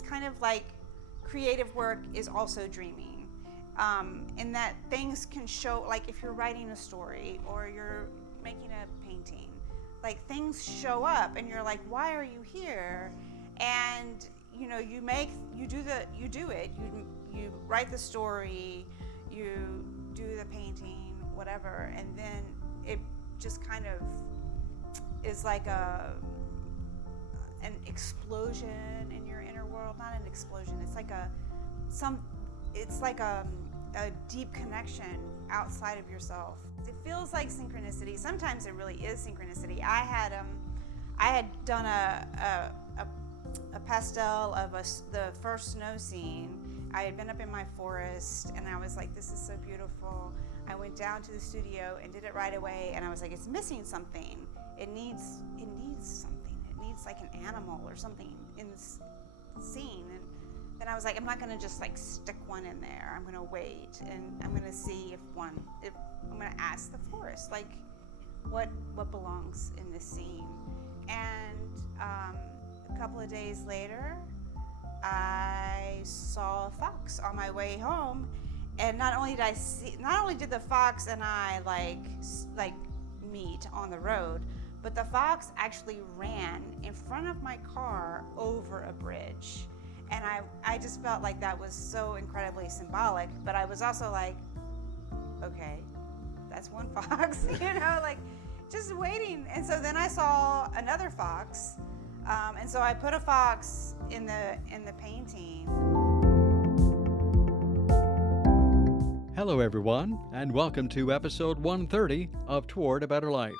it's kind of like creative work is also dreaming, in that things can show, like if you're writing a story or you're making a painting, like things show up and you're like, why are you here? And you know, you do it, you write the story, you do the painting, whatever, and then it just kind of is like an explosion in your inner world. Not an explosion, it's like a deep connection outside of yourself. It feels like synchronicity. Sometimes it really is synchronicity. I had done a pastel of the first snow scene. I had been up in my forest and I was like, this is so beautiful. I went down to the studio and did it right away, and I was like, it's missing something. It needs something. It needs like an animal or something in this scene. And then I was like, I'm not gonna just like stick one in there. I'm gonna wait and I'm gonna see if I'm gonna ask the forest, like what belongs in this scene. And a couple of days later, I saw a fox on my way home, and not only did the fox and I like meet on the road, but the fox actually ran in front of my car over a bridge. And I just felt like that was so incredibly symbolic, but I was also like, okay, that's one fox, you know, like just waiting. And so then I saw another fox, and so I put a fox in the painting. Hello everyone, and welcome to episode 130 of Toward a Better Life.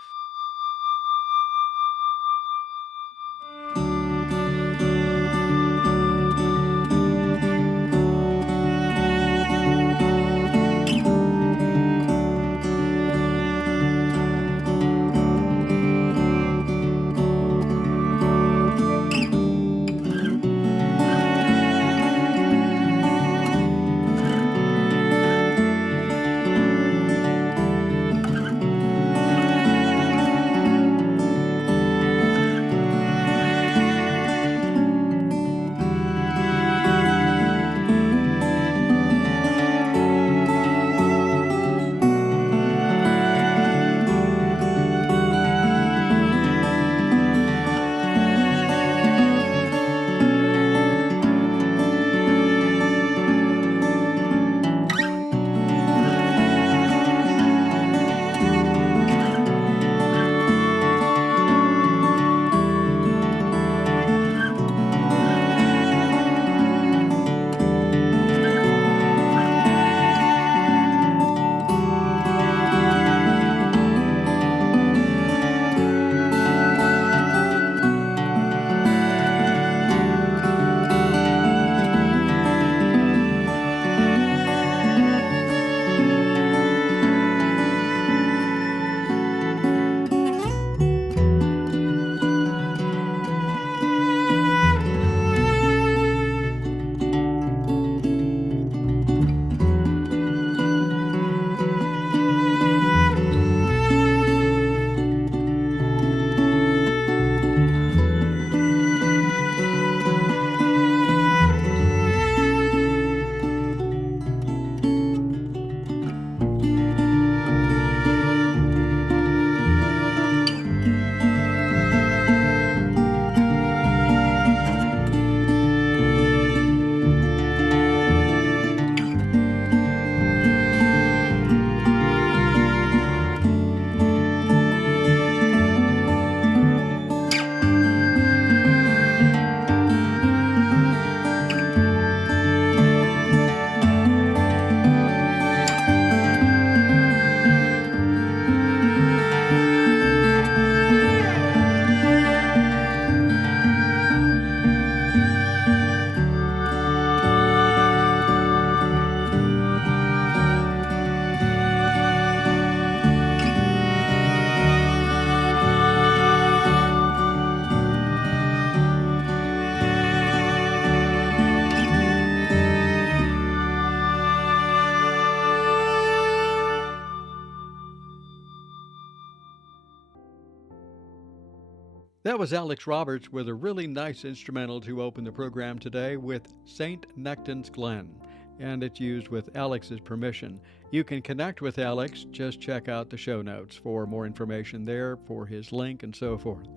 That was Alex Roberts with a really nice instrumental to open the program today with St. Nectans Glen, and it's used with Alex's permission. You can connect with Alex, just check out the show notes for more information there, for his link and so forth.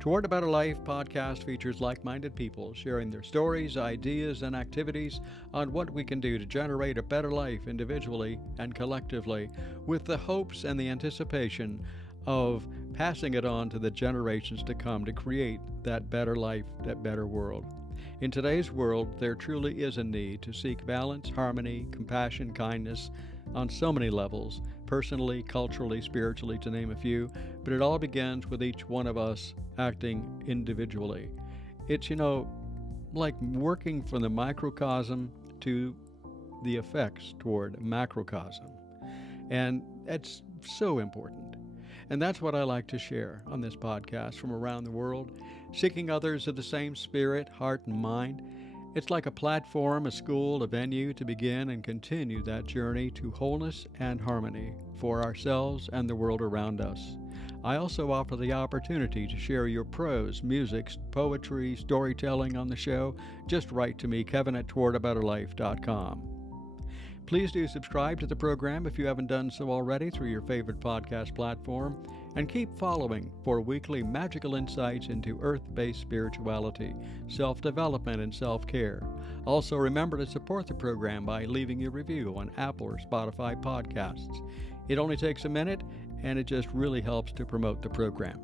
Toward a Better Life podcast features like-minded people sharing their stories, ideas, and activities on what we can do to generate a better life individually and collectively, with the hopes and the anticipation of passing it on to the generations to come to create that better life, that better world. In today's world, there truly is a need to seek balance, harmony, compassion, kindness on so many levels, personally, culturally, spiritually, to name a few, but it all begins with each one of us acting individually. It's, like working from the microcosm to the effects toward macrocosm. And it's so important. And that's what I like to share on this podcast from around the world, seeking others of the same spirit, heart, and mind. It's like a platform, a school, a venue to begin and continue that journey to wholeness and harmony for ourselves and the world around us. I also offer the opportunity to share your prose, music, poetry, storytelling on the show. Just write to me, Kevin@towardaBetterLife.com. Please do subscribe to the program if you haven't done so already through your favorite podcast platform, and keep following for weekly magical insights into earth-based spirituality, self-development, and self-care. Also, remember to support the program by leaving a review on Apple or Spotify podcasts. It only takes a minute, and it just really helps to promote the program.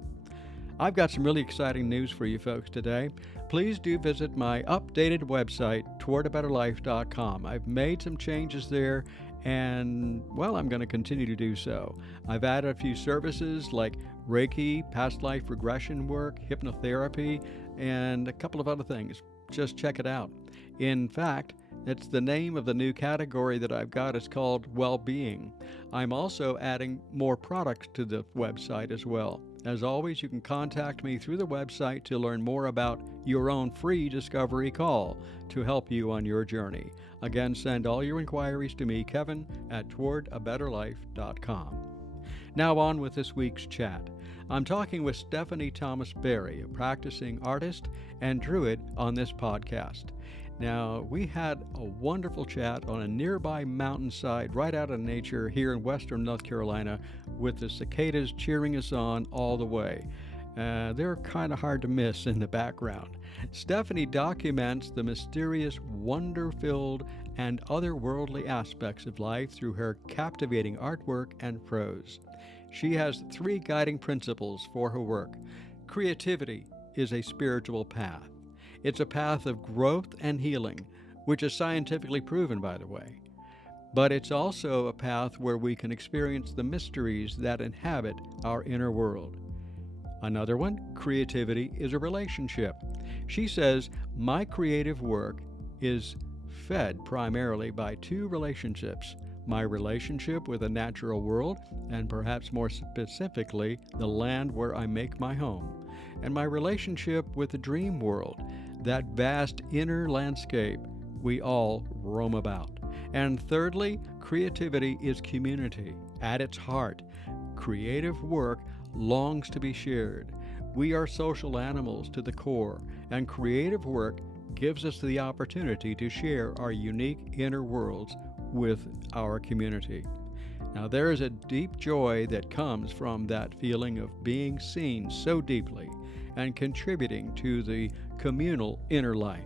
I've got some really exciting news for you folks today. Please do visit my updated website, towardaBetterLife.com. I've made some changes there, and, well, I'm going to continue to do so. I've added a few services like Reiki, past life regression work, hypnotherapy, and a couple of other things. Just check it out. In fact, it's the name of the new category that I've got. It's called Well-Being. I'm also adding more products to the website as well. As always, you can contact me through the website to learn more about your own free discovery call to help you on your journey. Again, send all your inquiries to me, Kevin@towardaBetterLife.com. Now on with this week's chat. I'm talking with Stephanie Thomas Berry, a practicing artist and Druid on this podcast. Now, we had a wonderful chat on a nearby mountainside right out of nature here in western North Carolina with the cicadas cheering us on all the way. They're kind of hard to miss in the background. Stephanie documents the mysterious, wonder-filled, and otherworldly aspects of life through her captivating artwork and prose. She has 3 guiding principles for her work. Creativity is a spiritual path. It's a path of growth and healing, which is scientifically proven, by the way. But it's also a path where we can experience the mysteries that inhabit our inner world. Another one, creativity is a relationship. She says, my creative work is fed primarily by 2 relationships: my relationship with the natural world, and perhaps more specifically, the land where I make my home, and my relationship with the dream world, that vast inner landscape we all roam about. And thirdly, creativity is community. At its heart, creative work longs to be shared. We are social animals to the core, and creative work gives us the opportunity to share our unique inner worlds with our community. Now, there is a deep joy that comes from that feeling of being seen so deeply and contributing to the communal inner life.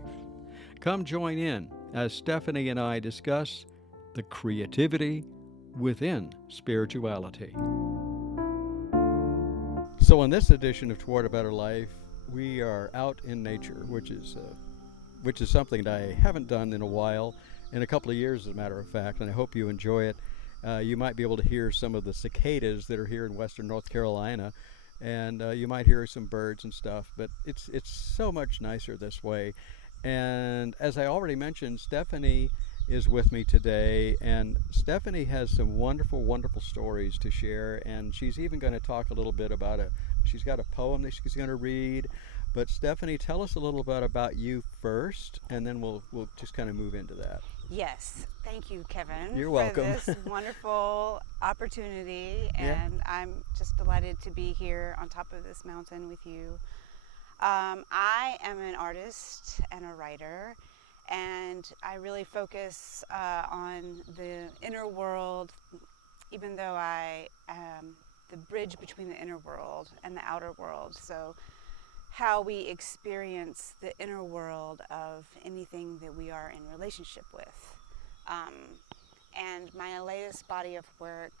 Come join in as Stephanie and I discuss the creativity within spirituality. So in this edition of Toward a Better Life, we are out in nature, which is something that I haven't done in a while, in a couple of years, as a matter of fact, and I hope you enjoy it. You might be able to hear some of the cicadas that are here in western North Carolina, and you might hear some birds and stuff, but it's so much nicer this way. And as I already mentioned, Stephanie is with me today, and Stephanie has some wonderful, wonderful stories to share, and she's even going to talk a little bit about she's got a poem that she's going to read. But Stephanie, tell us a little bit about you first, and then we'll just kind of move into that. Yes, thank you, Kevin. You're welcome. For this wonderful opportunity, and I'm just delighted to be here on top of this mountain with you. I am an artist and a writer, and I really focus on the inner world, even though I am the bridge between the inner world and the outer world. So how we experience the inner world of anything that we are in relationship with. And my latest body of work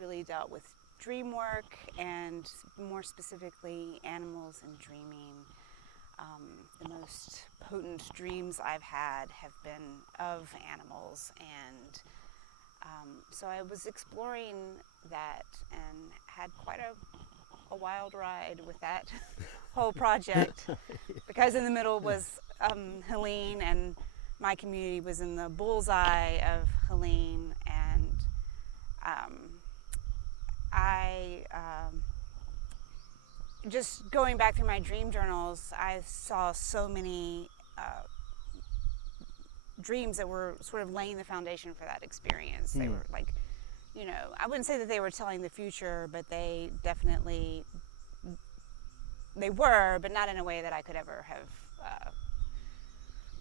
really dealt with dream work, and more specifically animals and dreaming. The most potent dreams I've had have been of animals, and so I was exploring that and had quite a wild ride with that whole project, because in the middle was Helene, and my community was in the bullseye of Helene, and I just going back through my dream journals, I saw so many dreams that were sort of laying the foundation for that experience. They were like, you know, I wouldn't say that they were telling the future, but they definitely, they were, but not in a way that I could ever have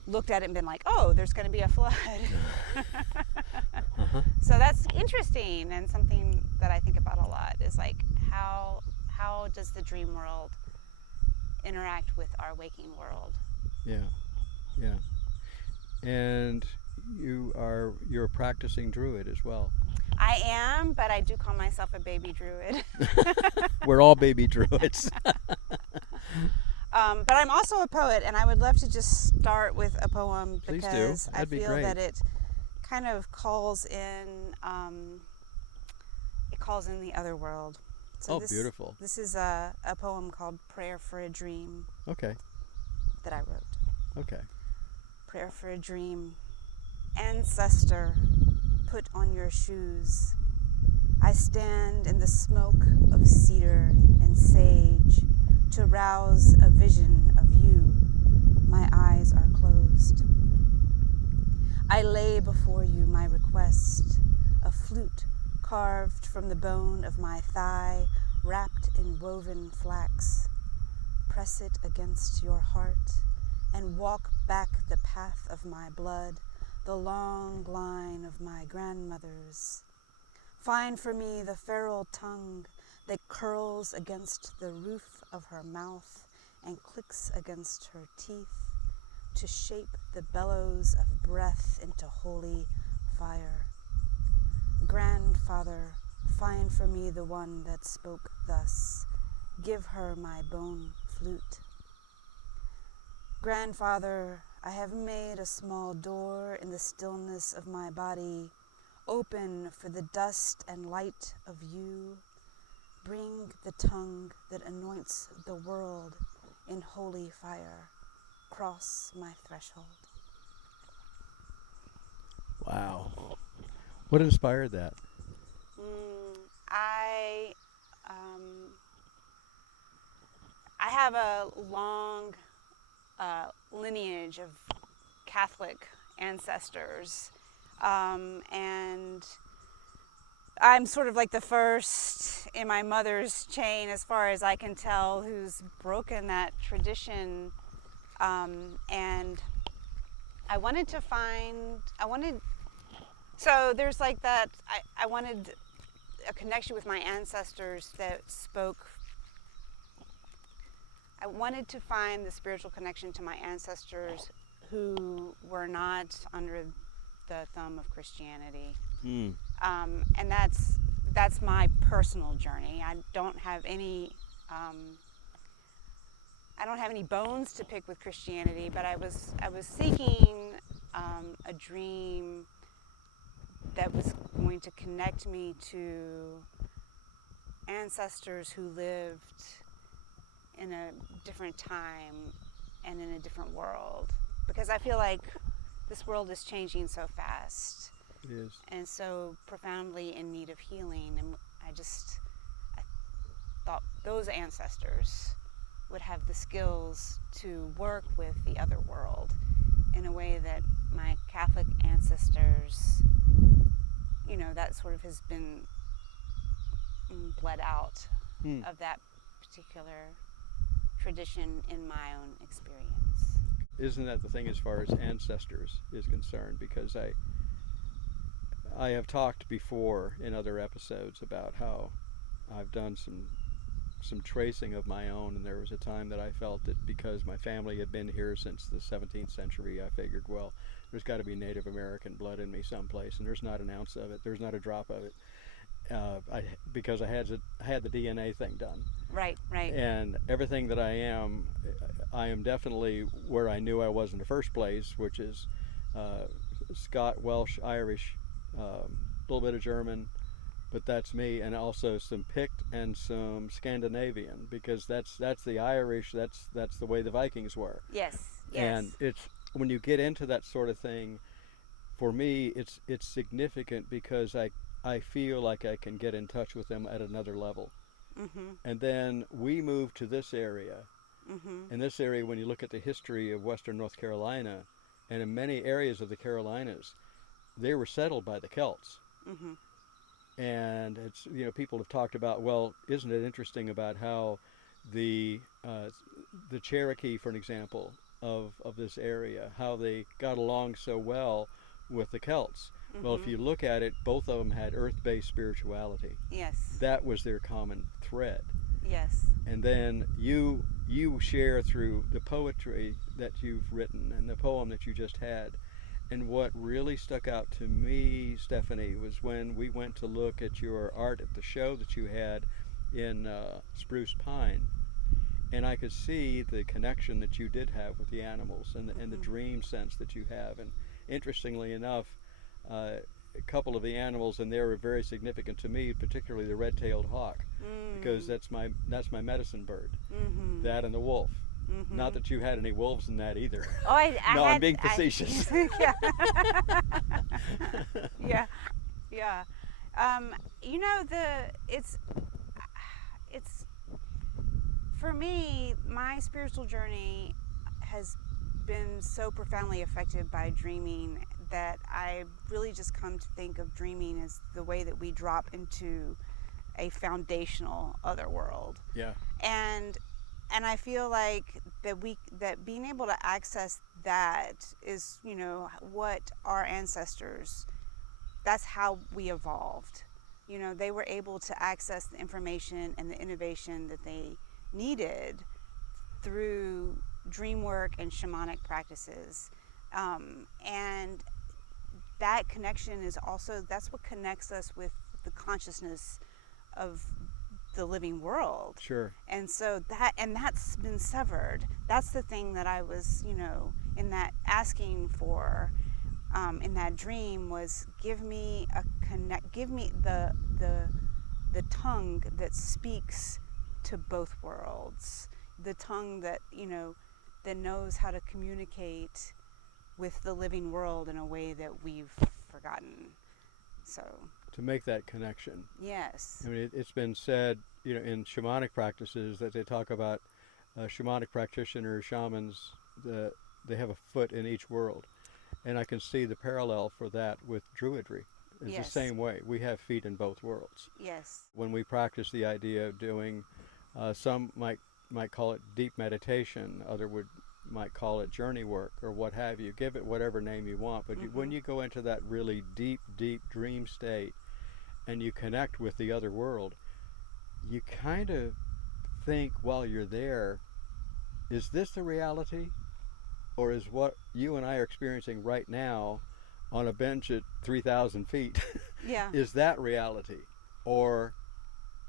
looked at it and been like, oh, there's going to be a flood. So that's interesting, and something that I think about a lot is like, how does the dream world interact with our waking world? Yeah. And you're a practicing Druid as well. I am, but I do call myself a baby Druid. We're all baby Druids. But I'm also a poet, and I would love to just start with a poem. Please do. Because That'd be I feel great. that it kind of calls in the other world. So beautiful. This is a poem called Prayer for a Dream. Okay. That I wrote. Okay. Prayer for a dream. Ancestor, put on your shoes. I stand in the smoke of cedar and sage to rouse a vision of you. My eyes are closed. I lay before you my request, a flute carved from the bone of my thigh, wrapped in woven flax. Press it against your heart and walk back the path of my blood, the long line of my grandmothers. Find for me the feral tongue that curls against the roof of her mouth and clicks against her teeth to shape the bellows of breath into holy fire. Grandfather, find for me the one that spoke thus. Give her my bone flute. Grandfather, I have made a small door in the stillness of my body, open for the dust and light of you. Bring the tongue that anoints the world in holy fire. Cross my threshold. Wow. What inspired that? I have a long lineage of Catholic ancestors, and I'm sort of like the first in my mother's chain, as far as I can tell, who's broken that tradition. And so there's like that, I wanted a connection with my ancestors that spoke. I wanted to find the spiritual connection to my ancestors who were not under the thumb of Christianity. And that's my personal journey. I don't have any bones to pick with Christianity, but I was seeking a dream that was going to connect me to ancestors who lived in a different time and in a different world, because I feel like this world is changing so fast. It is. And so profoundly in need of healing, and I thought those ancestors would have the skills to work with the other world in a way that my Catholic ancestors, you know, that sort of has been bled out of that particular tradition in my own experience. Isn't that the thing as far as ancestors is concerned? Because I have talked before in other episodes about how I've done some tracing of my own, and there was a time that I felt that because my family had been here since the 17th century, I figured, well, there's got to be Native American blood in me someplace, and there's not an ounce of it. There's not a drop of it. Because I had the DNA thing done. Right. And everything that I am definitely where I knew I was in the first place, which is Scot, Welsh, Irish, a little bit of German, but that's me, and also some Pict and some Scandinavian, because that's the Irish. That's the way the Vikings were. Yes. And it's when you get into that sort of thing, for me, it's significant because I feel like I can get in touch with them at another level. Mm-hmm. And then we moved to this area. Mm-hmm. In this area, when you look at the history of Western North Carolina, and in many areas of the Carolinas, they were settled by the Celts. Mm-hmm. And it's, people have talked about, well, isn't it interesting about how the Cherokee, for an example, of this area, how they got along so well with the Celts. Mm-hmm. Well, if you look at it, both of them had earth-based spirituality. Yes. That was their common thread. Yes. And then you share through the poetry that you've written and the poem that you just had. And what really stuck out to me, Stephanie, was when we went to look at your art at the show that you had in Spruce Pine. And I could see the connection that you did have with the animals and the dream sense that you have. And interestingly enough, a couple of the animals in there were very significant to me, particularly the red-tailed hawk, because that's my medicine bird. Mm-hmm. That and the wolf. Mm-hmm. Not that you had any wolves in that either. Oh, I'm being facetious. Yeah. It's for me, my spiritual journey has been so profoundly affected by dreaming that I really just come to think of dreaming as the way that we drop into a foundational other world. Yeah. And I feel like that being able to access that is, what our ancestors, that's how we evolved. They were able to access the information and the innovation that they needed through dream work and shamanic practices. And that connection is also, that's what connects us with the consciousness of the living world. Sure. And so that's been severed. That's the thing that I was, in that asking for, in that dream, was give me the tongue that speaks to both worlds, the tongue that that knows how to communicate with the living world in a way that we've forgotten. So to make that connection. Yes. I mean, it's been said, in shamanic practices that they talk about shamanic practitioners, shamans, they have a foot in each world. And I can see the parallel for that with Druidry. It's Yes. the same way. We have feet in both worlds. Yes. When we practice the idea of doing, some might call it deep meditation, might call it journey work or what have you. Give it whatever name you want. But when you go into that really deep, deep dream state and you connect with the other world, you kind of think while you're there, is this the reality? Or is what you and I are experiencing right now on a bench at 3,000 feet, Yeah. is that reality? Or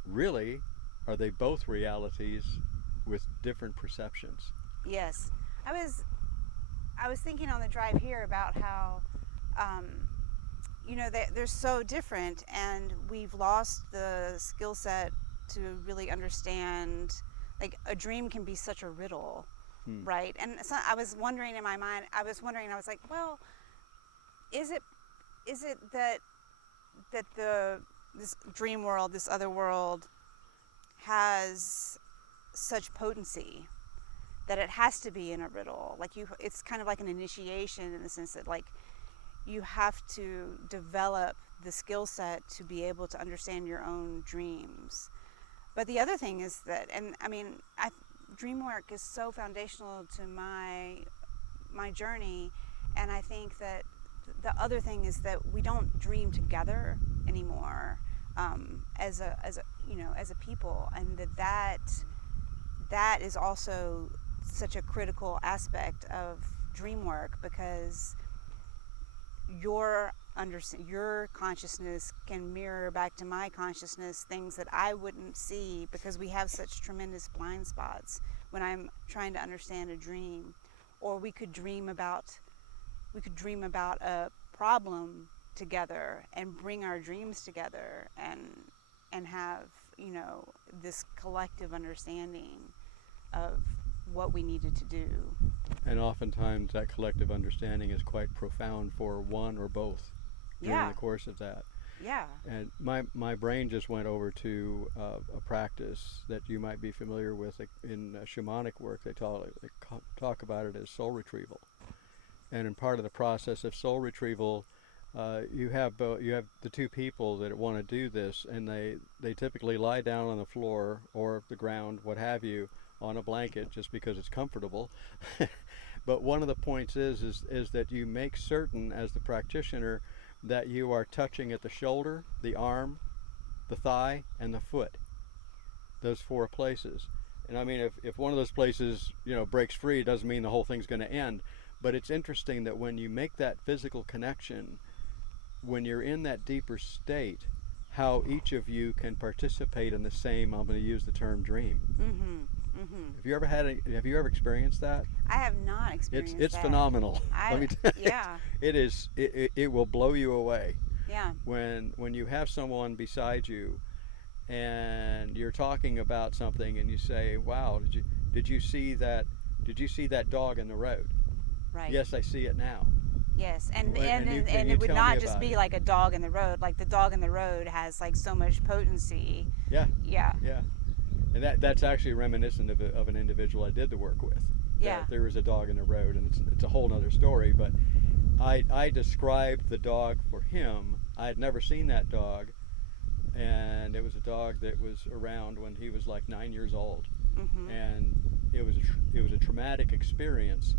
really, are they both realities with different perceptions? Yes. I was thinking on the drive here about how, they're so different, and we've lost the skill set to really understand, like, a dream can be such a riddle, right? And so I was wondering in my mind, I was like, well, is it that this dream world, this other world, has such potency that it has to be in a riddle? Like, it's kind of like an initiation in the sense that, like, you have to develop the skill set to be able to understand your own dreams. But the other thing is that, and I mean, dream work is so foundational to my journey, and I think that the other thing is that we don't dream together anymore, as a people, and that is also such a critical aspect of dream work, because your consciousness can mirror back to my consciousness things that I wouldn't see, because we have such tremendous blind spots when I'm trying to understand a dream. Or we could dream about a problem together and bring our dreams together and have, this collective understanding of what we needed to do. And oftentimes that collective understanding is quite profound for one or both during the course of that. Yeah. And my brain just went over to a practice that you might be familiar with in shamanic work. They talk about it as soul retrieval. And in part of the process of soul retrieval, you have the two people that want to do this, and they typically lie down on the floor or the ground, what have you, on a blanket just because it's comfortable. But one of the points is that you make certain, as the practitioner, that you are touching at the shoulder, the arm, the thigh, and the foot. Those 4 places. And I mean, if one of those places, breaks free, it doesn't mean the whole thing's going to end. But it's interesting that when you make that physical connection, when you're in that deeper state, how each of you can participate in the same, I'm going to use the term, dream. Mm-hmm. Mm-hmm. Have you ever experienced that? I have not experienced It's that. phenomenal. Let me tell you. Yeah. It is. It will blow you away. Yeah. When you have someone beside you, and you're talking about something, and you say, "Wow, did you see that? Did you see that dog in the road?" Right. Yes, I see it now. Yes, and you it would tell not me just about be it? like a dog in the road. Like the dog in the road has like so much potency. Yeah. Yeah. Yeah. And that's actually reminiscent of an individual I did the work with. Yeah. There was a dog in the road, and it's a whole other story. But I described the dog for him. I had never seen that dog, and it was a dog that was around when he was like 9 years old. Mm-hmm. And it was a traumatic experience.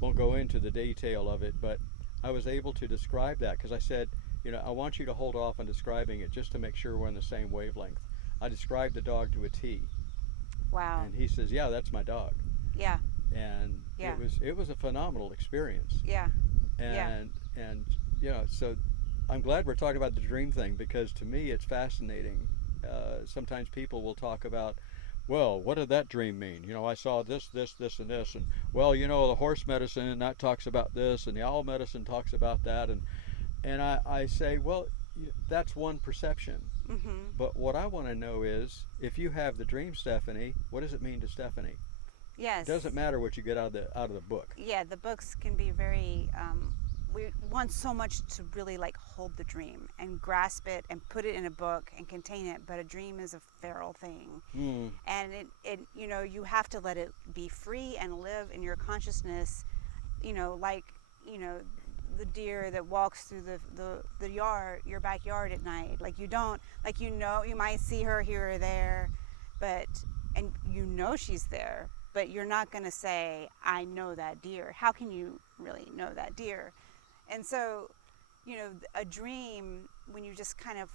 Won't go into the detail of it, but I was able to describe that because I said, I want you to hold off on describing it just to make sure we're on the same wavelength. I described the dog to a T. Wow. And he says, "Yeah, that's my dog." Yeah. And Yeah. it was a phenomenal experience. Yeah. And so I'm glad we're talking about the dream thing, because to me it's fascinating. Sometimes people will talk about, well, what did that dream mean? I saw this, and this, and well, the horse medicine, and that talks about this, and the owl medicine talks about that, and I say, well, that's one perception. Mm-hmm. But what I want to know is, if you have the dream, Stephanie, what does it mean to Stephanie? Yes. It doesn't matter what you get out of the book. Yeah, the books can be very. We want so much to really like hold the dream and grasp it and put it in a book and contain it, but a dream is a feral thing, and it you have to let it be free and live in your consciousness, like the deer that walks through the yard, your backyard at night. Like you don't, like you might see her here or there, and she's there, but you're not going to say, "I know that deer." How can you really know that deer? And so, a dream, when you just kind of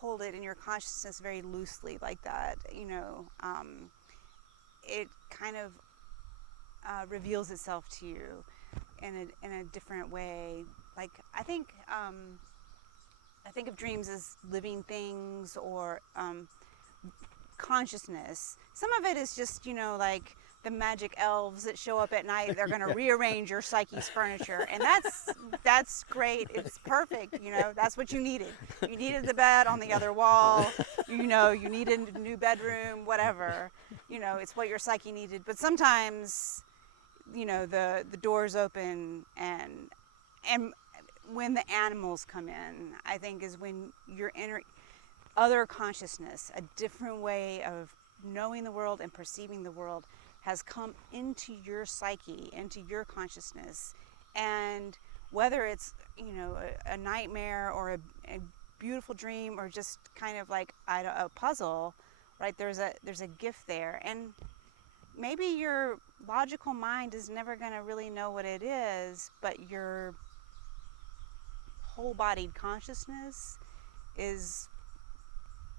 hold it in your consciousness very loosely like that, it kind of reveals itself to you in a different way. Like I think of dreams as living things or consciousness. Some of it is just like the magic elves that show up at night. They're going to rearrange your psyche's furniture, and that's great. It's perfect. That's what you needed. You needed the bed on the other wall. You needed a new bedroom, whatever. It's what your psyche needed. But sometimes the doors open, and when the animals come in, I think is when your other consciousness, a different way of knowing the world and perceiving the world, has come into your psyche, into your consciousness. And whether it's a nightmare or a beautiful dream or just kind of like a puzzle, right? There's a gift there. And maybe your logical mind is never going to really know what it is, but your whole-bodied consciousness is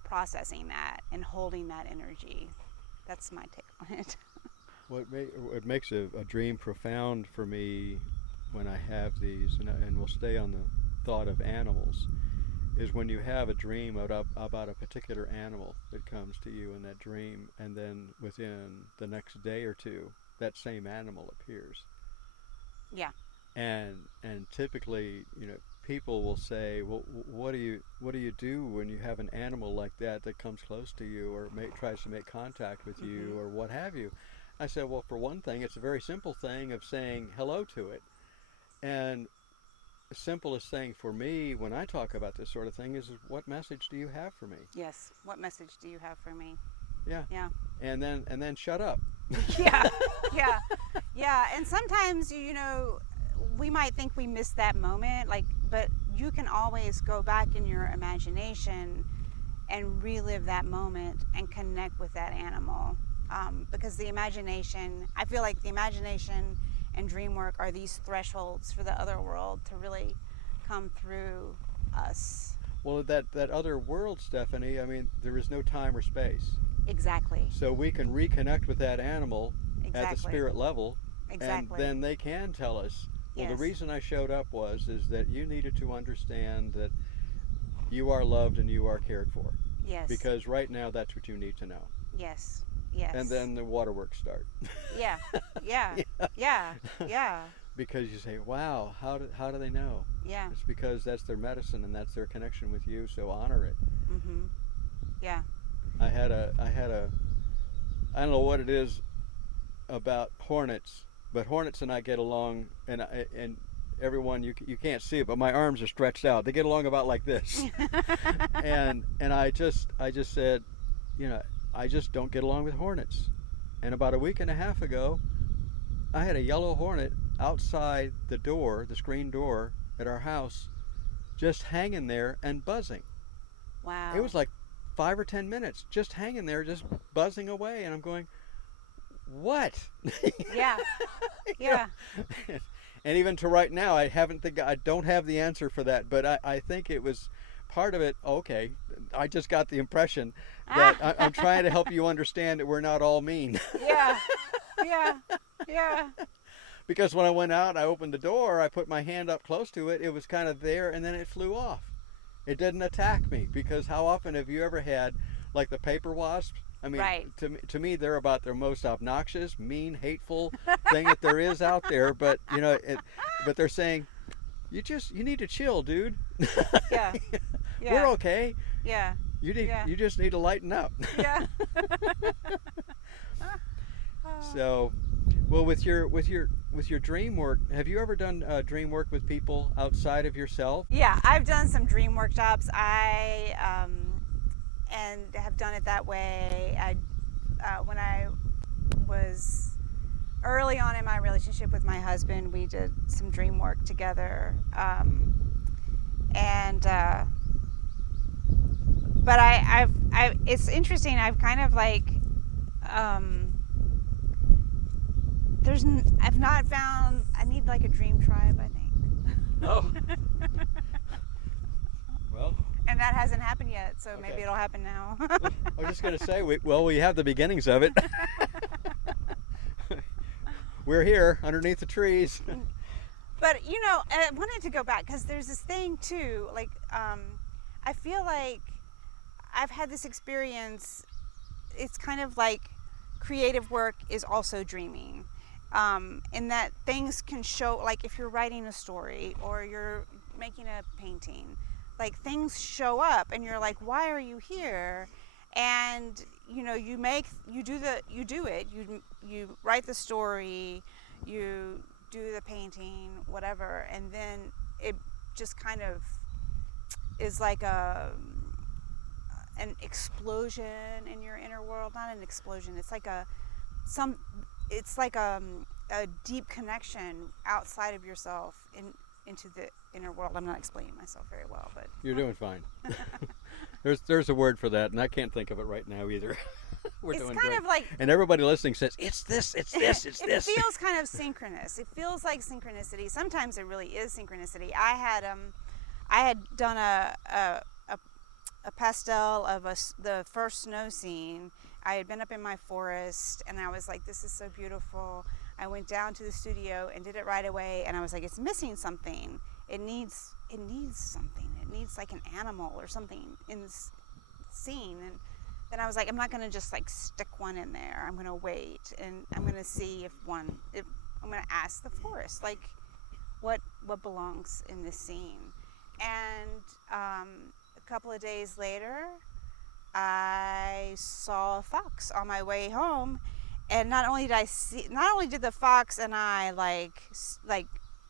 processing that and holding that energy. That's my take on it. What makes a dream profound for me when I have these, and we'll stay on the thought of animals, is when you have a dream about a particular animal that comes to you in that dream, and then within the next day or two, that same animal appears. Yeah. And typically, people will say, well, what do you do when you have an animal like that comes close to you or tries to make contact with you or what have you? I said, well, for one thing, it's a very simple thing of saying hello to it. And the simplest thing for me when I talk about this sort of thing is, what message do you have for me? Yes. What message do you have for me? Yeah. Yeah. And then shut up. Yeah. Yeah. Yeah. And sometimes, we might think we missed that moment, but you can always go back in your imagination and relive that moment and connect with that animal. Because I feel like the imagination and dream work are these thresholds for the other world to really come through us. Well, that other world, Stephanie, there is no time or space. Exactly. So we can reconnect with that animal at the spirit level. Exactly. And then they can tell us, well, Yes. the reason I showed up is that you needed to understand that you are loved and you are cared for. Yes. Because right now that's what you need to know. Yes. Yes. And then the waterworks start. Yeah. Yeah. Yeah. Yeah. Because you say, wow, how do they know? Yeah. It's because that's their medicine and that's their connection with you, so honor it. Mhm. Yeah. I had a I don't know what it is about hornets, but hornets and I get along, and everyone, you can't see it, but my arms are stretched out. They get along about like this. and I just said, I just don't get along with hornets. And about a week and a half ago, I had a yellow hornet outside the door, the screen door at our house, just hanging there and buzzing. Wow. It was like 5 or 10 minutes just hanging there, just buzzing away, and I'm going, what? Yeah. Yeah. And even to right now, I don't have the answer for that, but I think it was part of it. Okay, I just got the impression that I'm trying to help you understand that we're not all mean. Yeah. Yeah. Yeah. Because when I went out, I opened the door, I put my hand up close to it, it was kind of there, and then it flew off. It didn't attack me, because how often have you ever had, like the paper wasps? Right. To me, they're about their most obnoxious, mean, hateful thing that there is out there. But but they're saying, you need to chill, dude. Yeah. Yeah. We're okay. Yeah. You just need to lighten up. Yeah. So, well, with your dream work, have you ever done dream work with people outside of yourself? Yeah, I've done some dream workshops. And have done it that way. When I was early on in my relationship with my husband, we did some dream work together. But it's interesting. I've kind of like, I've not found. I need like a dream tribe, I think. Oh. Well. And that hasn't happened yet, so Okay. maybe it'll happen now. I was just going to say, we have the beginnings of it. We're here underneath the trees. But I wanted to go back because there's this thing too. Like, I feel like I've had this experience. It's kind of like creative work is also dreaming, in that things can show. Like if you're writing a story or you're making a painting. Like things show up and you're like, why are you here? And you write the story, you do the painting, whatever, and then it just kind of is like an explosion in your inner world. Not an explosion, it's like a deep connection outside of yourself into the inner world. I'm not explaining myself very well, but You're doing fine. There's a word for that, and I can't think of it right now either. We're it's doing kind great. of like, And everybody listening says, it's this, it's this, it's it this. feels kind of synchronous. It feels like synchronicity. Sometimes it really is synchronicity. I had done a pastel of the first snow scene. I had been up in my forest, and I was like, this is so beautiful. I went down to the studio and did it right away, and I was like, it's missing something. It needs something. It needs like an animal or something in this scene. And then I was like, I'm not going to just like stick one in there. I'm going to wait, and I'm going to see if I'm going to ask the forest, like, what belongs in this scene. And a couple of days later, I saw a fox on my way home, and not only did the fox and I like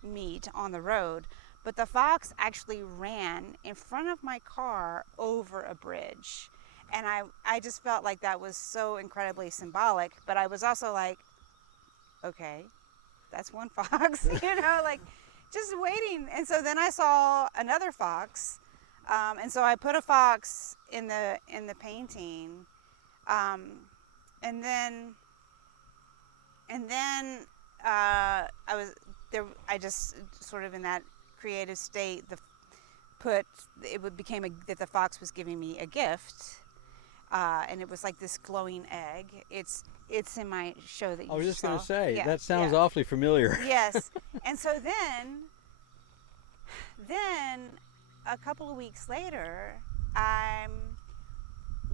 meet on the road, but the fox actually ran in front of my car over a bridge. And I just felt like that was so incredibly symbolic, but I was also like, okay, that's one fox, like just waiting. And so then I saw another fox. And so I put a fox in the painting, and then I was there. I just sort of in that creative state. Became that the fox was giving me a gift, and it was like this glowing egg. It's in my show that you saw. I was just going to say, Yeah, that sounds yeah. awfully familiar. Yes, and so then a couple of weeks later, I'm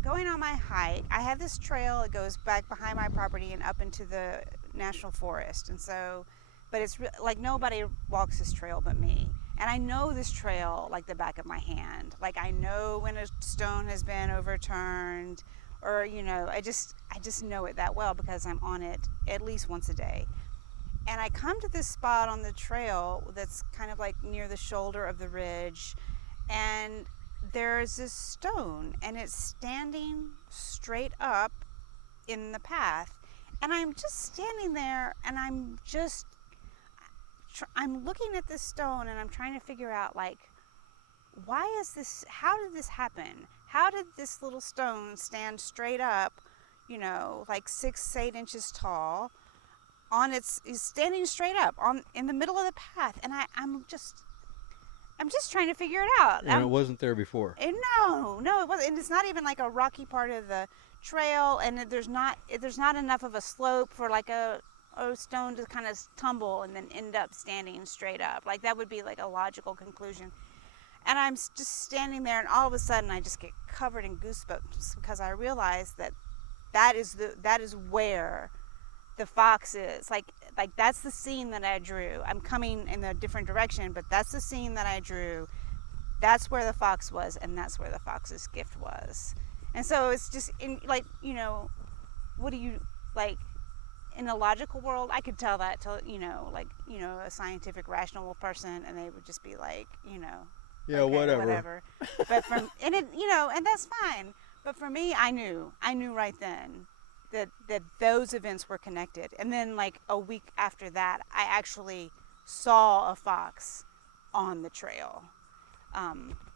going on my hike. I have this trail that goes back behind my property and up into the national forest. And so, but it's like nobody walks this trail but me. And I know this trail like the back of my hand. Like I know when a stone has been overturned, or I just know it that well because I'm on it at least once a day. And I come to this spot on the trail that's kind of like near the shoulder of the ridge, and there's this stone, and it's standing straight up in the path. And I'm just standing there, and I'm looking at this stone, and I'm trying to figure out, like, why is this, how did this happen? How did this little stone stand straight up, like 6-8 inches tall, is standing straight up in the middle of the path? And I'm just trying to figure it out. And it wasn't there before. No, it wasn't. And it's not even like a rocky part of the trail, and there's not enough of a slope for like a stone to kind of tumble and then end up standing straight up. Like that would be like a logical conclusion. And I'm just standing there, and all of a sudden I just get covered in goosebumps because I realize that is where the fox is. Like that's the scene that I drew. I'm coming in a different direction, but that's the scene that I drew. That's where the fox was, and that's where the fox's gift was. And so it's just what do you like in a logical world? I could tell that to a scientific, rational person, and they would just be like, yeah, okay, whatever. But and that's fine. But for me, I knew right then that those events were connected. And then like a week after that, I actually saw a fox on the trail.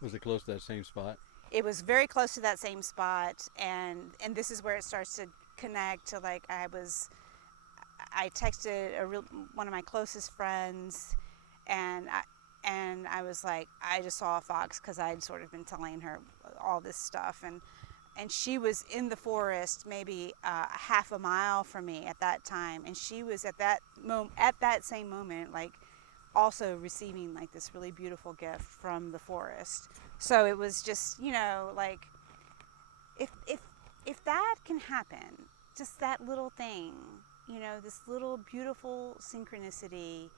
Was it close to that same spot? It was very close to that same spot, and this is where it starts to connect to like I texted one of my closest friends, and I was like, I just saw a fox, because I'd sort of been telling her all this stuff, and she was in the forest maybe half a mile from me at that time, and she was at that same moment like also receiving like this really beautiful gift from the forest. So it was just like if that can happen, just that little thing, this little beautiful synchronicity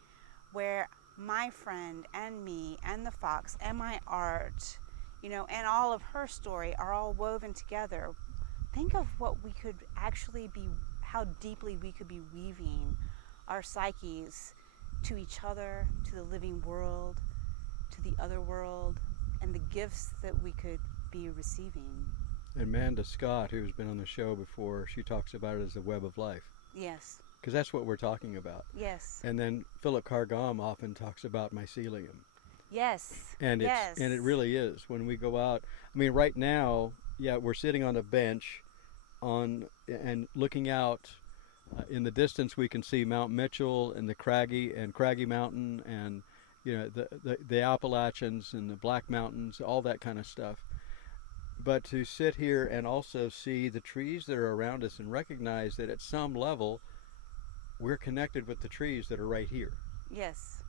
where my friend and me and the fox and my art, and all of her story are all woven together. Think of what we could actually be, how deeply we could be weaving our psyches to each other, to the living world, to the other world, and the gifts that we could be receiving. Amanda Scott, who's been on the show before, she talks about it as the web of life. Yes. Because that's what we're talking about. Yes. And then Philip Cargam often talks about mycelium. Yes. And it really is. When we go out, I mean, right now, yeah, we're sitting on a bench and looking out in the distance, we can see Mount Mitchell and the Craggy Mountain, and the Appalachians and the Black Mountains, all that kind of stuff. But to sit here and also see the trees that are around us and recognize that at some level we're connected with the trees that are right here. Yes.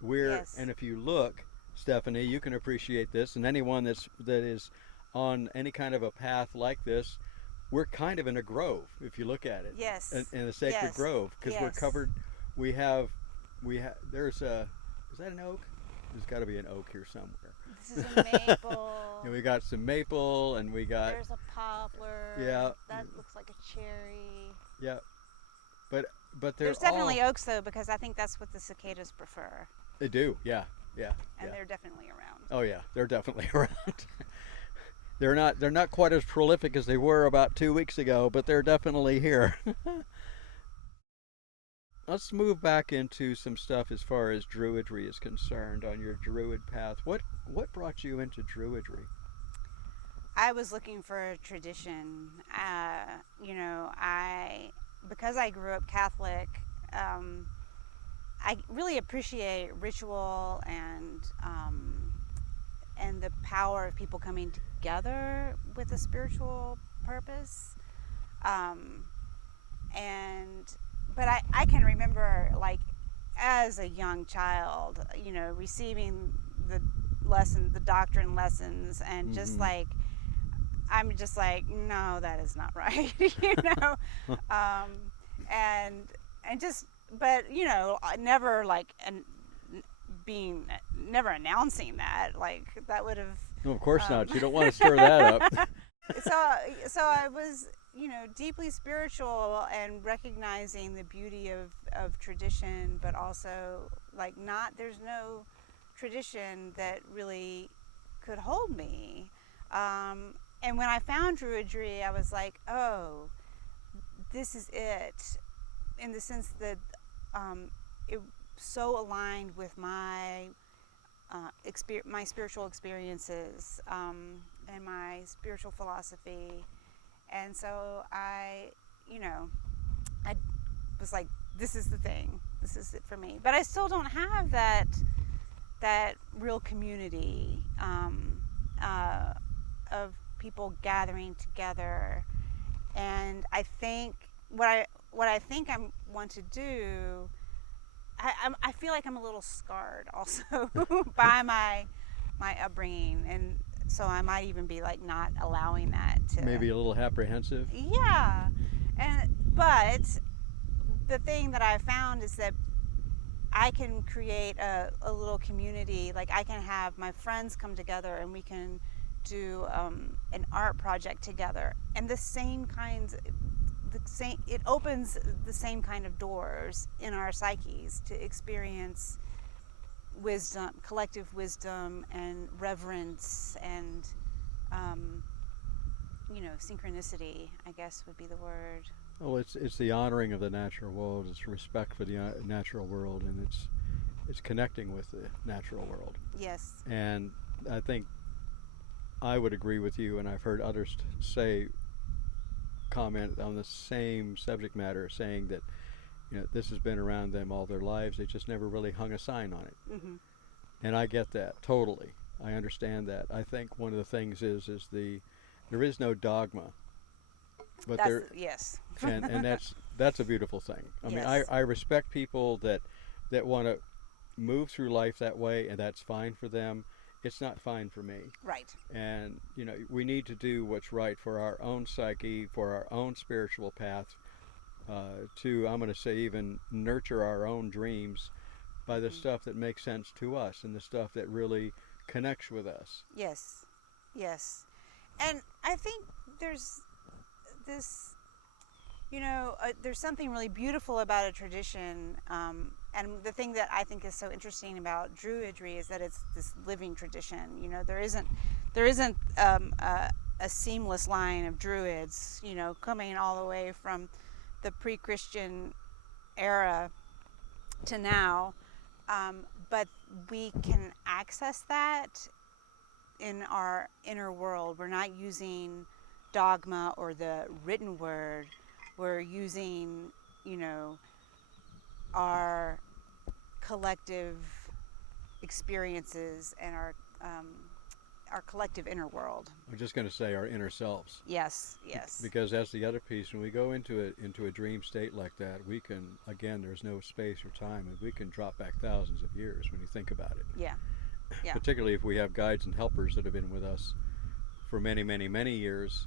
Yes. And if you look, Stephanie, you can appreciate this, and anyone that is on any kind of a path like this, we're kind of in a grove if you look at it. Yes. In a sacred grove, because we're covered. There's is that an oak? There's got to be an oak here somewhere. This is a maple. And we got some maple, and we got. There's a poplar. Yeah. That looks like a cherry. Yeah. But there's definitely oaks though, because I think that's what the cicadas prefer. They do. Yeah. And they're definitely around. Oh yeah, they're definitely around. They're not quite as prolific as they were about 2 weeks ago, but they're definitely here. Let's move back into some stuff as far as Druidry is concerned on your Druid path. What brought you into Druidry? I was looking for a tradition. Because I grew up Catholic, I really appreciate ritual and the power of people coming together with a spiritual purpose. But I can remember, like, as a young child, receiving the doctrine lessons, and just like, I'm just like, no, that is not right, never like, never announcing that, like, that would have. No, of course not. You don't want to stir that up. So I was, deeply spiritual and recognizing the beauty of tradition, but also like there's no tradition that really could hold me. And when I found Druidry, I was like, oh, this is it, in the sense that it so aligned with my spiritual experiences and my spiritual philosophy. And so I was like, this is the thing. This is it for me. But I still don't have that real community of people gathering together. And I think what I think I want to do, I feel like I'm a little scarred also by my upbringing, and so I might even be like not allowing that to. Maybe a little apprehensive. Yeah, but the thing that I found is that I can create a little community. Like, I can have my friends come together and we can do an art project together, and it opens the same kind of doors in our psyches to experience wisdom, collective wisdom, and reverence, and synchronicity, I guess would be the word. Well, it's the honoring of the natural world. It's respect for the natural world, and it's connecting with the natural world. Yes. And I think I would agree with you, and I've heard others comment on the same subject matter, saying that this has been around them all their lives. They just never really hung a sign on it. Mm-hmm. And I get that totally. I understand that. I think one of the things is there is no dogma, but yes, and that's a beautiful thing. I mean, I respect people that want to move through life that way, and that's fine for them. It's not fine for me. Right. And we need to do what's right for our own psyche, for our own spiritual path, to, I'm going to say, even nurture our own dreams by the stuff that makes sense to us and the stuff that really connects with us. Yes. And I think there's this, there's something really beautiful about a tradition. And the thing that I think is so interesting about Druidry is that it's this living tradition. There isn't a seamless line of Druids, coming all the way from the pre-Christian era to now. But we can access that in our inner world. We're not using dogma or the written word. We're using, our collective experiences and our collective inner world. I'm just going to say our inner selves. Yes. Because that's the other piece. When we go into a dream state like that, we can, again, there's no space or time, and we can drop back thousands of years when you think about it. Yeah. Particularly if we have guides and helpers that have been with us for many, many, many years,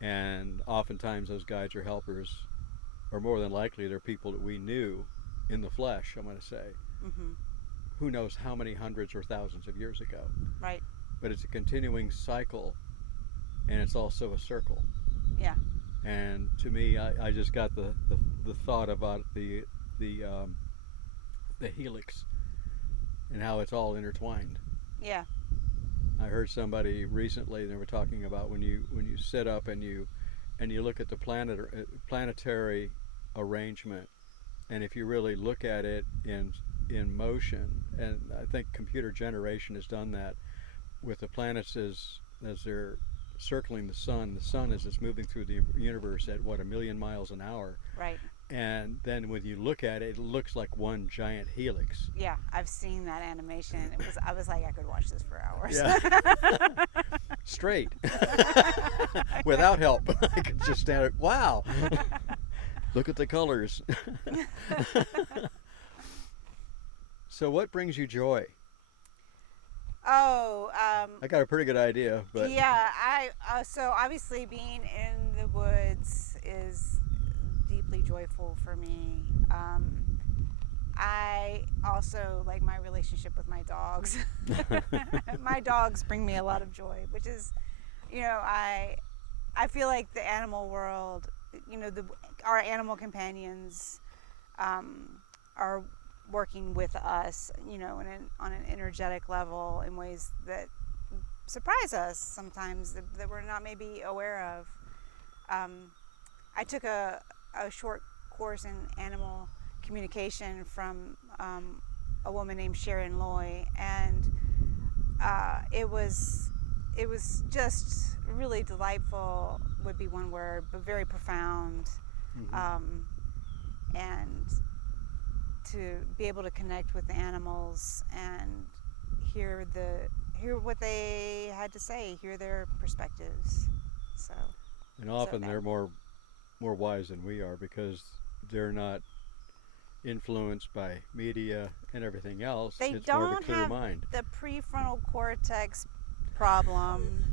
and oftentimes those guides or helpers are more than likely they're people that we knew in the flesh, I'm going to say. Mm-hmm. Who knows how many hundreds or thousands of years ago. Right. But it's a continuing cycle, and it's also a circle. Yeah. And to me, I just got the thought about the helix and how it's all intertwined. Yeah. I heard somebody recently, they were talking about when you sit up and you look at the planetary arrangement, and if you really look at it in motion, and I think computer generation has done that with the planets as they're circling the sun as it's moving through the universe at 1 million miles an hour. Right. And then when you look at it, it looks like one giant helix. Yeah, I've seen that animation. I was like, I could watch this for hours. Yeah. Straight. Without help. I could just stand there. Wow. Look at the colors. So what brings you joy? Oh, I got a pretty good idea, but yeah, so obviously being in the woods is deeply joyful for me. I also like my relationship with my dogs. My dogs bring me a lot of joy, which is, I feel like the animal world, our animal companions are working with us, on an energetic level in ways that surprise us sometimes that we're not maybe aware of. I took a short course in animal communication from a woman named Sharon Loy, and it was just really delightful, would be one word, but very profound. Mm-hmm. And to be able to connect with the animals and hear what they had to say, hear their perspectives. And often they're more wise than we are, because they're not influenced by media and everything else. It's more of a clear mind. The prefrontal cortex problem.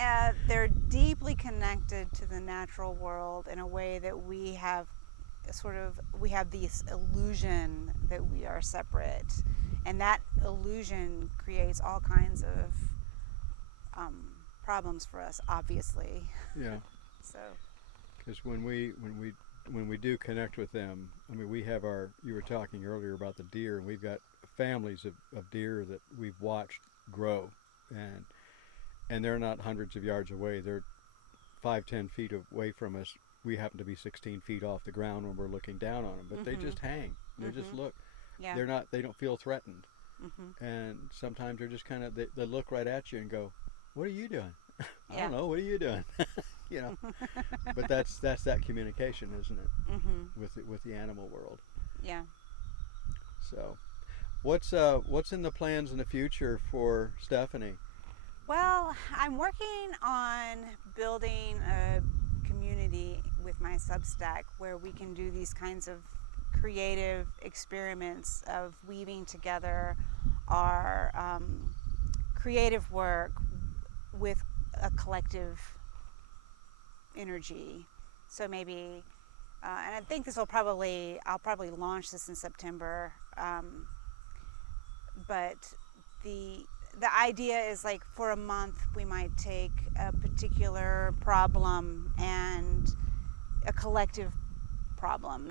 And they're deeply connected to the natural world in a way that we have this illusion that we are separate, and that illusion creates all kinds of problems for us, obviously. Yeah. So because when we do connect with them, I mean, we have you were talking earlier about the deer, and we've got families of deer that we've watched grow, and they're not hundreds of yards away. They're 5-10 feet away from us. We happen to be 16 feet off the ground when we're looking down on them, but they just hang. They just look. Yeah. They don't feel threatened. And sometimes they're just kind of, they look right at you and go, "What are you doing?" I don't know. What are you doing? But that's that communication, isn't it? With the animal world. Yeah. So, what's in the plans in the future for Stephanie? Well, I'm working on building a community with my Substack where we can do these kinds of creative experiments of weaving together our creative work with a collective energy. So maybe, and I think I'll probably launch this in September, but the idea is, like, for a month we might take a particular problem and a collective problem,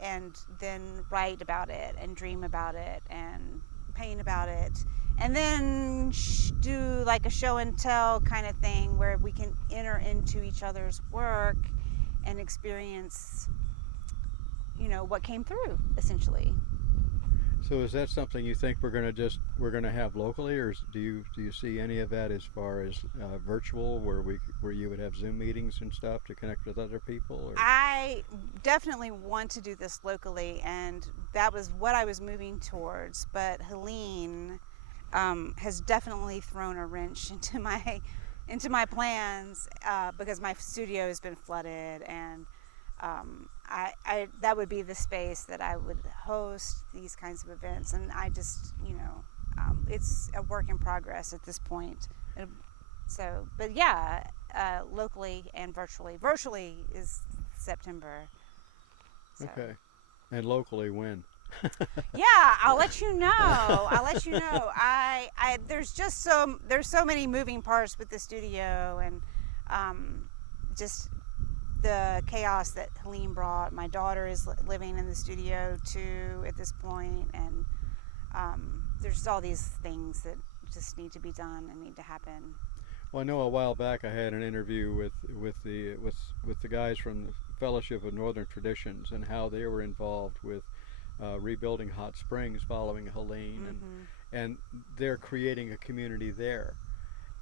and then write about it and dream about it and paint about it, and then do like a show and tell kind of thing where we can enter into each other's work and experience, what came through, essentially. So is that something you think we're going to have locally, or do you see any of that as far as virtual, where you would have Zoom meetings and stuff to connect with other people? Or? I definitely want to do this locally, and that was what I was moving towards. But Helene has definitely thrown a wrench into my plans because my studio has been flooded, and I that would be the space that I would host these kinds of events, and I just it's a work in progress at this point. So, but yeah, locally and virtually. Virtually is September. So. Okay, and locally when? Yeah, I'll let you know. I there's so many moving parts with the studio, and just the chaos that Helene brought. My daughter is living in the studio too at this point, and there's all these things that just need to be done and need to happen. Well, I know a while back I had an interview with the guys from the Fellowship of Northern Traditions and how they were involved with rebuilding Hot Springs following Helene, and they're creating a community there.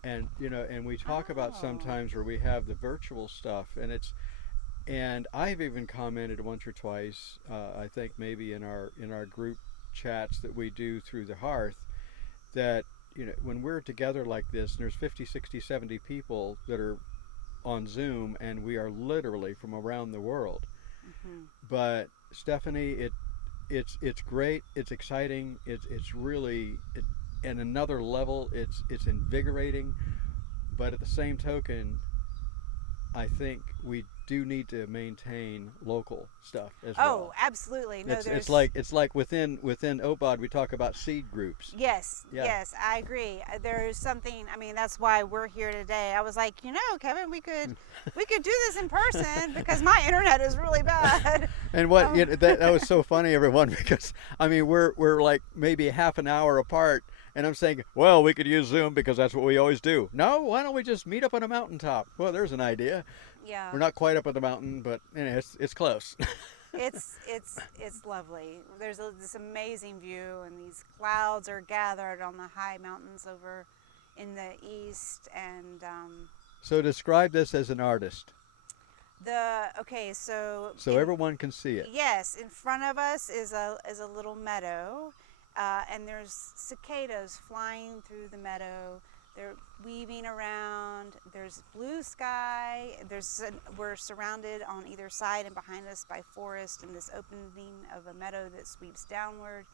And and we talk about sometimes where we have the virtual stuff, and I've even commented once or twice, I think maybe in our group chats that we do through the Hearth, that when we're together like this, and there's 50, 60, 70 people that are on Zoom, and we are literally from around the world. But Stephanie, it's great, it's exciting, it's really at another level. It's invigorating, but at the same token, I think we do need to maintain local stuff as well. Oh, absolutely. No, it's like within OBOD we talk about seed groups. Yes, Yeah. yes, I agree. There's something. I mean, that's why we're here today. I was like, Kevin, we could do this in person because my internet is really bad. And what that was so funny, everyone, because I mean we're like maybe half an hour apart. And I'm saying, well, we could use Zoom because that's what we always do. No, why don't we just meet up on a mountaintop? Well, there's an idea. Yeah. We're not quite up at the mountain, but it's close. It's lovely. There's this amazing view, and these clouds are gathered on the high mountains over in the east. And so describe this as an artist. So everyone can see it. Yes, in front of us is a little meadow. And there's cicadas flying through the meadow. They're weaving around. There's blue sky. We're surrounded on either side and behind us by forest and this opening of a meadow that sweeps downward.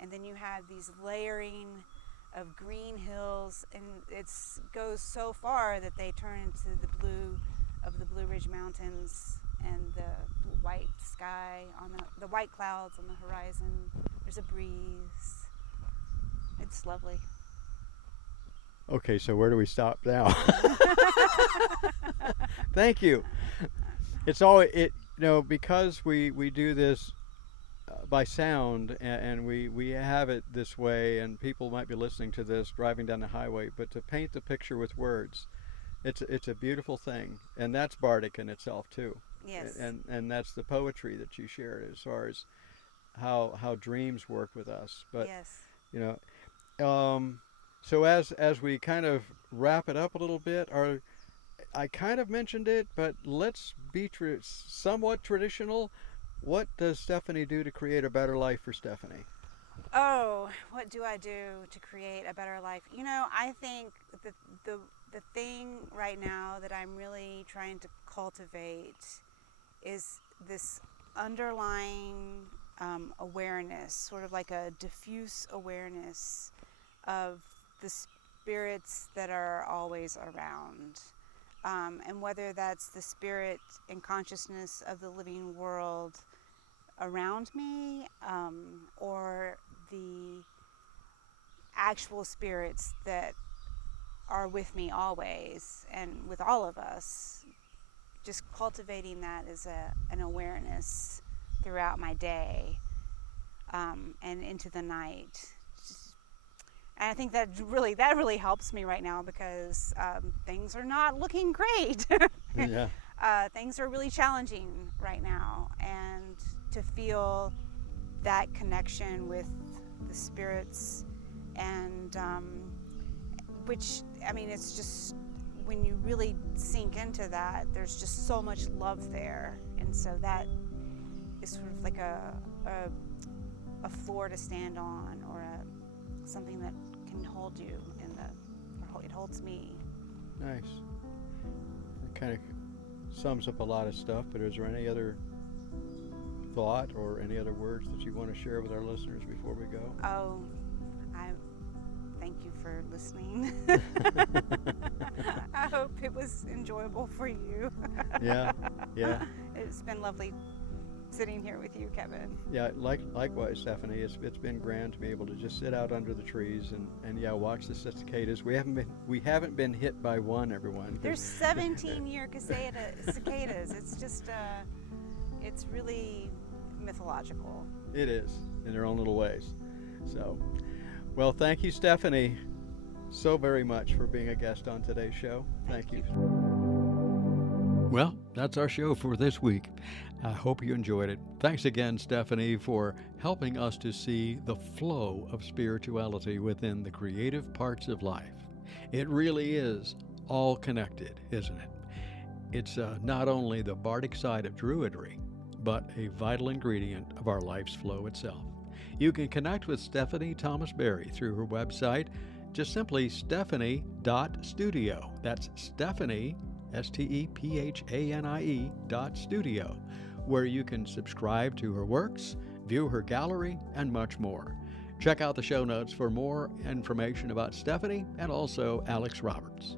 And then you have these layering of green hills, and it goes so far that they turn into the blue of the Blue Ridge Mountains and the white sky on the white clouds on the horizon. There's a breeze. It's lovely. Okay, so where do we stop now? Thank you. It's always because we do this by sound, and we have it this way, and people might be listening to this driving down the highway, but to paint the picture with words, it's a beautiful thing, and that's bardic in itself too. Yes. And that's the poetry that you shared as far as how dreams work with us. But yes. So as we kind of wrap it up a little bit, I kind of mentioned it, but let's be somewhat traditional. What does Stephanie do to create a better life for Stephanie? Oh, what do I do to create a better life? I think the thing right now that I'm really trying to cultivate is this underlying awareness, sort of like a diffuse awareness of the spirits that are always around. And whether that's the spirit and consciousness of the living world around me, or the actual spirits that are with me always and with all of us, just cultivating that as an awareness throughout my day, and into the night. And I think that really helps me right now because things are not looking great. Yeah. Things are really challenging right now, and to feel that connection with the spirits, and which, I mean, it's just, when you really sink into that, there's just so much love there, and so that is sort of like a floor to stand on, or something that can hold you or it holds me. Nice. It kind of sums up a lot of stuff, but is there any other thought or any other words that you want to share with our listeners before we go? Oh, I thank you for listening. I hope it was enjoyable for you. Yeah. It's been lovely sitting here with you, Kevin. Yeah, likewise, Stephanie. It's been grand to be able to just sit out under the trees and watch the cicadas. We haven't been hit by one, everyone. There's 17-year cicadas. It's just it's really mythological. It is, in their own little ways. So, well, thank you, Stephanie, so very much for being a guest on today's show. Thank you. Well, that's our show for this week. I hope you enjoyed it. Thanks again, Stephanie, for helping us to see the flow of spirituality within the creative parts of life. It really is all connected, isn't it? It's not only the bardic side of Druidry, but a vital ingredient of our life's flow itself. You can connect with Stephanie Thomas Berry through her website, just simply stephanie.studio. That's Stephanie, STEPHANIE.studio, where you can subscribe to her works, view her gallery, and much more. Check out the show notes for more information about Stephanie and also Alex Roberts.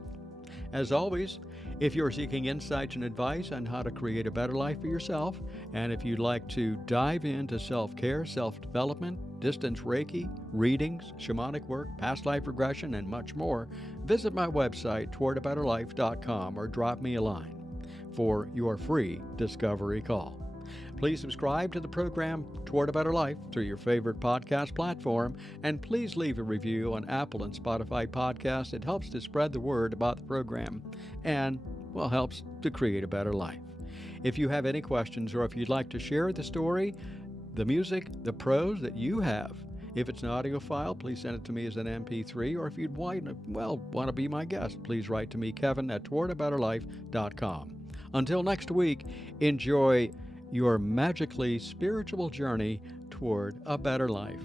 As always, if you're seeking insights and advice on how to create a better life for yourself, and if you'd like to dive into self-care, self-development, distance Reiki, readings, shamanic work, past life regression, and much more, visit my website, towardabetterlife.com, or drop me a line for your free discovery call. Please subscribe to the program Toward a Better Life through your favorite podcast platform, and please leave a review on Apple and Spotify podcasts. It helps to spread the word about the program and, well, helps to create a better life. If you have any questions, or if you'd like to share the story, the music, the prose that you have, if it's an audio file, please send it to me as an MP3, or if you'd want to be my guest, please write to me, Kevin@towardabetterlife.com. Until next week, enjoy your magically spiritual journey toward a better life.